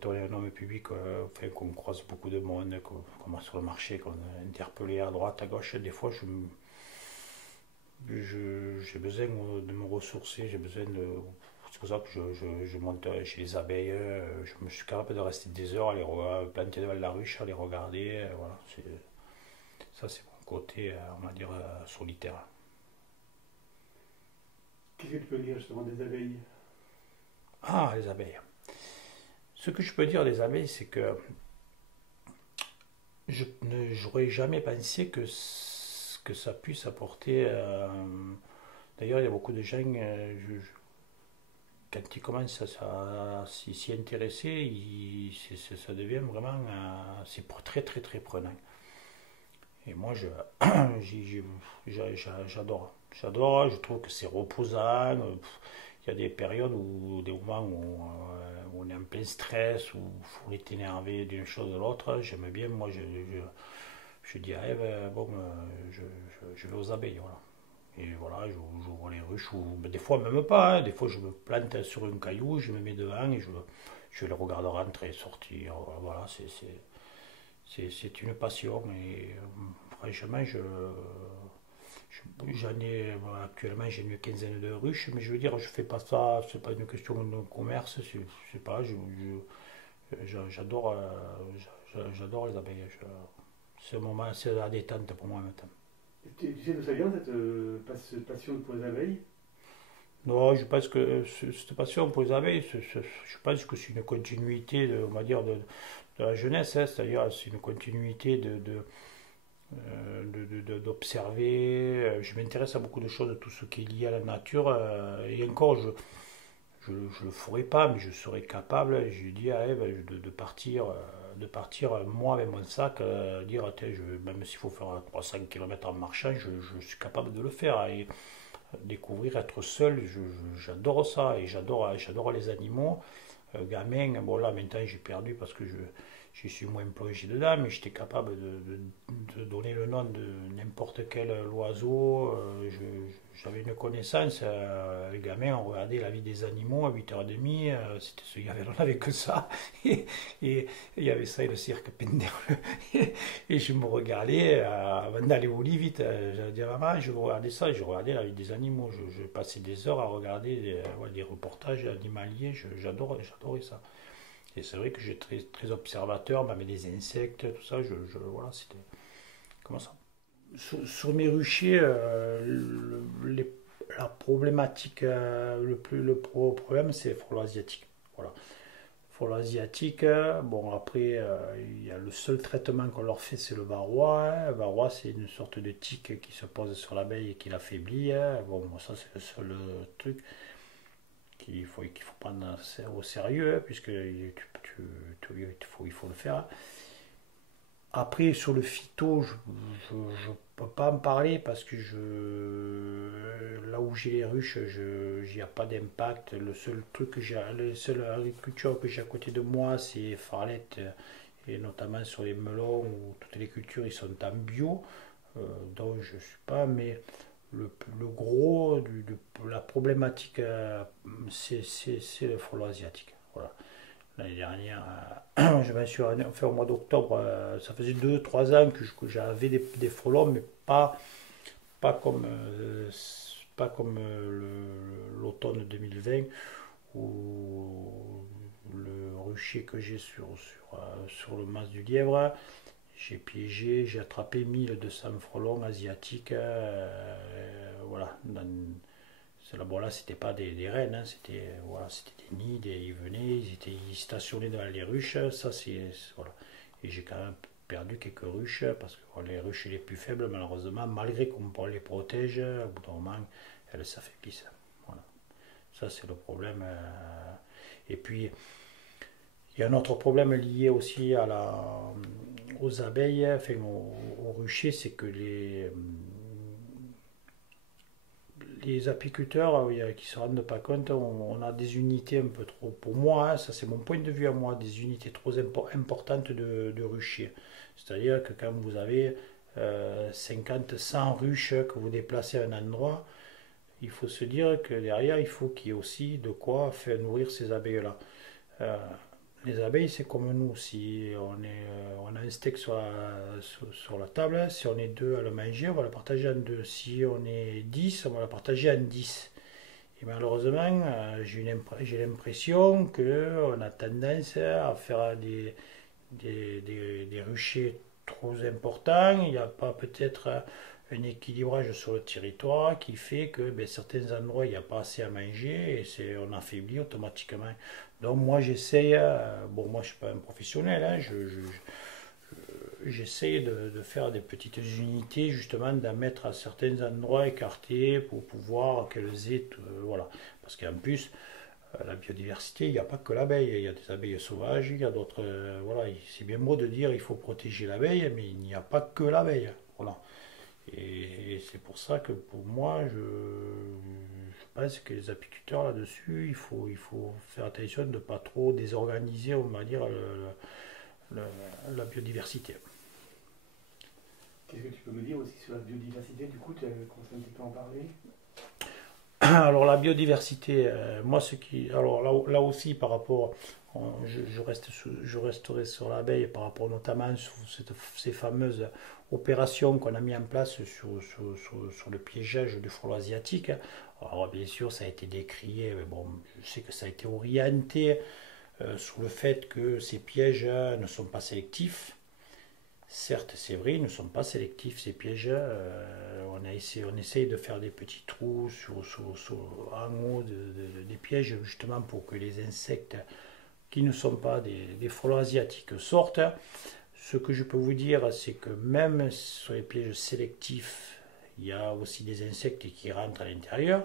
quand on est un homme public, enfin, qu'on croise beaucoup de monde, qu'on va sur le marché, qu'on est interpellé à droite, à gauche, des fois j'ai besoin de me ressourcer, j'ai besoin de. C'est pour ça que je monte chez les abeilles, je me suis capable de rester des heures à planter devant la ruche, à les regarder, voilà. Ça, c'est mon côté, on va dire, solitaire. Qu'est-ce que tu peux dire justement des abeilles? Ah, les abeilles. Ce que je peux dire des abeilles, c'est que j'aurais jamais pensé que ça puisse apporter. D'ailleurs, il y a beaucoup de gens, quand ils commencent à s'y intéresser, ça devient vraiment c'est très très très prenant. Et moi, j'adore. J'adore, je trouve que c'est reposant. Il y a des périodes où, des moments où on est en plein stress, où il faut être énervé d'une chose ou de l'autre. J'aime bien, moi, je dis à Eve, bon, je vais aux abeilles, voilà. Et voilà, j'ouvre les ruches, ou ben, des fois même pas, hein. Des fois je me plante sur un caillou, je me mets devant et je les regarde rentrer, sortir. Voilà, c'est une passion. Et franchement, j'en ai, voilà, actuellement j'ai une quinzaine de ruches, mais je veux dire, je fais pas ça, c'est pas une question de commerce, c'est pas, j'adore, j'adore les abeilles. C'est un moment, c'est la détente pour moi maintenant. Tu sais d'où ça vient cette passion pour les abeilles? Non, je pense que cette passion pour les abeilles, je pense que c'est une continuité, on va dire, de la jeunesse, hein. C'est-à-dire c'est une continuité d'observer. Je m'intéresse à beaucoup de choses, de tout ce qui est lié à la nature. Et encore, je ne le ferai pas, mais je serais capable, j'ai dit à Eve, de partir moi avec mon sac, dire, tiens, même s'il faut faire 300 km en marchant, je suis capable de le faire. Et découvrir, être seul, j'adore ça. Et j'adore les animaux. Gamin, bon là maintenant j'ai perdu parce que je suis moins plongé dedans, mais j'étais capable de donner le nom de n'importe quel oiseau. J'avais une connaissance, les gamins, on regardait la vie des animaux à 8h30, on n'avait que ça, et il y avait ça et le cirque Penderle, et je me regardais, avant d'aller au lit vite, j'allais dire maman, je regardais ça, et je regardais la vie des animaux, je passais des heures à regarder ouais, des reportages animaliers, j'adorais ça. Et c'est vrai que j'ai très, très observateur, même les insectes, tout ça, voilà, c'était. Comment ça? Sur mes ruchers, la problématique, problème, c'est le frelon asiatique. Voilà. Frelon asiatique, bon, après, il y a le seul traitement qu'on leur fait, c'est le varroa, hein. Le varroa, c'est une sorte de tique qui se pose sur l'abeille et qui l'affaiblit, hein. Bon, ça, c'est le seul truc qu'il faut prendre au sérieux, hein, puisque il faut le faire. Après, sur le phyto, je ne peux pas en parler parce que là où j'ai les ruches, il n'y a pas d'impact. Le seul truc la seule agriculture que j'ai à côté de moi, c'est Farlette, et notamment sur les melons où toutes les cultures ils sont en bio. Donc je ne suis pas, mais le gros de la problématique, c'est le frelon asiatique. Voilà. L'année dernière, je me suis fait au mois d'octobre, ça faisait 2 3 ans que j'avais des frelons, mais pas comme, pas comme l'automne 2020 où le rucher que j'ai sur le mas du Lièvre, j'ai piégé, j'ai attrapé 1200 frelons asiatiques. Voilà, bon, là, c'était pas des rennes, hein, c'était des nids, ils venaient, ils stationnaient dans les ruches. Ça, voilà. Et j'ai quand même perdu quelques ruches parce que bon, les ruches les plus faibles, malheureusement, malgré qu'on les protège, au bout d'un moment, elles s'affaiblissent. Voilà. Ça, c'est le problème. Et puis, il y a un autre problème lié aussi aux abeilles, enfin aux ruchers, c'est que les apiculteurs qui ne se rendent pas compte, on a des unités un peu trop, pour moi, hein, ça c'est mon point de vue à moi, des unités trop importantes de ruchers. C'est-à-dire que quand vous avez 50, 100 ruches que vous déplacez à un endroit, il faut se dire que derrière, il faut qu'il y ait aussi de quoi faire nourrir ces abeilles-là. Euh, Les abeilles, c'est comme nous. Si on a un steak sur la table, si on est deux à le manger, on va le partager en deux. Si on est 10, on va le partager en 10. Et malheureusement, j'ai l'impression qu'on a tendance à faire des ruchers trop importants. Il n'y a pas peut-être un équilibrage sur le territoire qui fait que ben, certains endroits il n'y a pas assez à manger et on affaiblit automatiquement. Donc moi j'essaye, bon moi je ne suis pas un professionnel, hein, j'essaye de faire des petites unités justement, d'en mettre à certains endroits écartés pour pouvoir qu'elles aient, voilà. Parce qu'en plus, la biodiversité, il n'y a pas que l'abeille, il y a des abeilles sauvages, il y a d'autres, voilà, c'est bien beau de dire il faut protéger l'abeille, mais il n'y a pas que l'abeille, voilà. Et c'est pour ça que pour moi, je pense que les apiculteurs là-dessus, il faut faire attention de ne pas trop désorganiser, on va dire, la biodiversité. Qu'est-ce que tu peux me dire aussi sur la biodiversité? Du coup, tu as commencé un petit peu à en parler. Alors la biodiversité, moi alors là aussi par rapport, je resterai sur l'abeille par rapport notamment sur ces fameuses opérations qu'on a mis en place sur le piégeage du frelon asiatique. Alors bien sûr ça a été décrié, mais bon, je sais que ça a été orienté sur le fait que ces pièges ne sont pas sélectifs. Certes, c'est vrai, ils ne sont pas sélectifs ces pièges. On essaye de faire des petits trous en haut des pièges justement pour que les insectes qui ne sont pas des frelons asiatiques sortent. Ce que je peux vous dire, c'est que même sur les pièges sélectifs, il y a aussi des insectes qui rentrent à l'intérieur.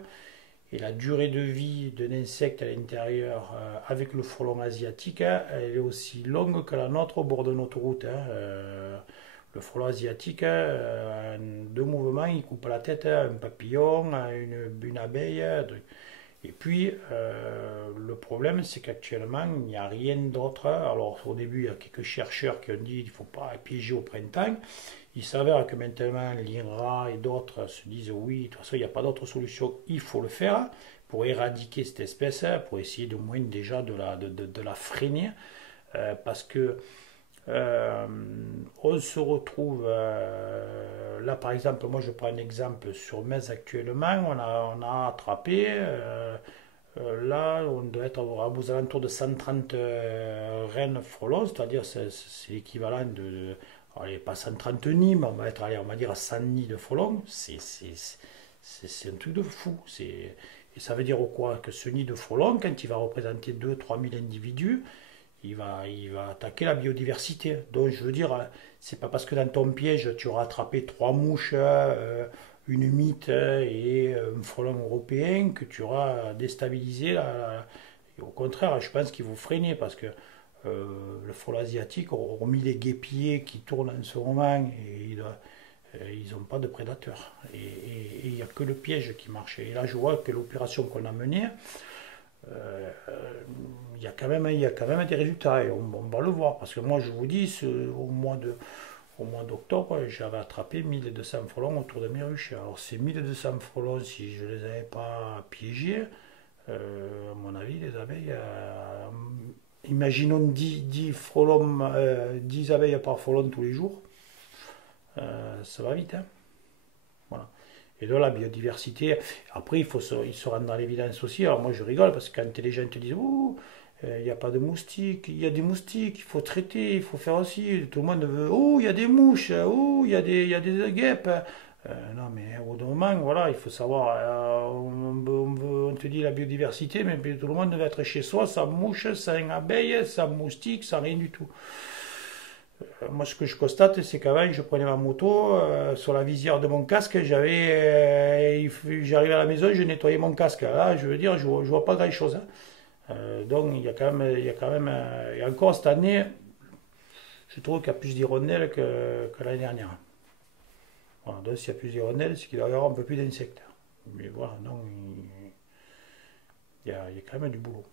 Et la durée de vie d'un insecte à l'intérieur avec le frelon asiatique, elle est aussi longue que la nôtre au bord de notre route. Le frelon asiatique, en deux mouvements, il coupe la tête à un papillon, à une abeille. Et puis, le problème, c'est qu'actuellement, il n'y a rien d'autre. Alors, au début, il y a quelques chercheurs qui ont dit qu'il ne faut pas piéger au printemps. Il s'avère que maintenant, l'INRA et d'autres se disent oui, de toute façon, il n'y a pas d'autre solution, il faut le faire pour éradiquer cette espèce, pour essayer de moins déjà de la freiner. Parce que on se retrouve là, par exemple, moi je prends un exemple sur Metz actuellement, on a attrapé. Là, on doit être aux alentours de 130 reines frelons, c'est-à-dire c'est l'équivalent de allez, pas 130 nids, mais on va dire à 100 nids de frelons. C'est un truc de fou. Et ça veut dire quoi? Que ce nid de frelons, quand il va représenter 2-3 000 individus, il va attaquer la biodiversité. Donc je veux dire, c'est pas parce que dans ton piège tu auras attrapé 3 mouches, une mite et un frelon européen que tu auras déstabilisé. Au contraire, je pense qu'il faut freiner parce que le frelon asiatique, hormis les guêpiers qui tournent en ce moment, et ils n'ont pas de prédateurs. Et il n'y a que le piège qui marche. Et là, je vois que l'opération qu'on a menée, il y a quand même des résultats et on va le voir. Parce que moi, je vous dis, au mois d'octobre, j'avais attrapé 1200 frelons autour de mes ruches. Alors, ces 1200 frelons, si je ne les avais pas piégés, à mon avis, les abeilles, imaginons 10 frelons, 10 abeilles par frelon tous les jours, ça va vite, hein. Voilà. Et de la biodiversité, après il se rend dans l'évidence aussi. Alors moi je rigole parce que quand les gens te disent oh, il n'y a pas de moustiques, il y a des moustiques, il faut traiter, il faut faire aussi. Tout le monde veut oh, il y a des mouches, oh, il y a des guêpes. Non, mais au bout d'un moment, voilà, il faut savoir. On te dit la biodiversité, mais tout le monde veut être chez soi, sans mouche, sans abeilles, sans moustiques, sans rien du tout. Moi, ce que je constate, c'est qu'avant, je prenais ma moto, sur la visière de mon casque, j'arrivais à la maison, je nettoyais mon casque. Là, je veux dire, je vois pas grand-chose, hein. Donc, et encore cette année, je trouve qu'il y a plus d'hirondelles que l'année dernière. Voilà, donc s'il y a plus d'hirondelles, c'est qu'il doit y avoir un peu plus d'insectes. Mais voilà, donc il y a quand même du boulot.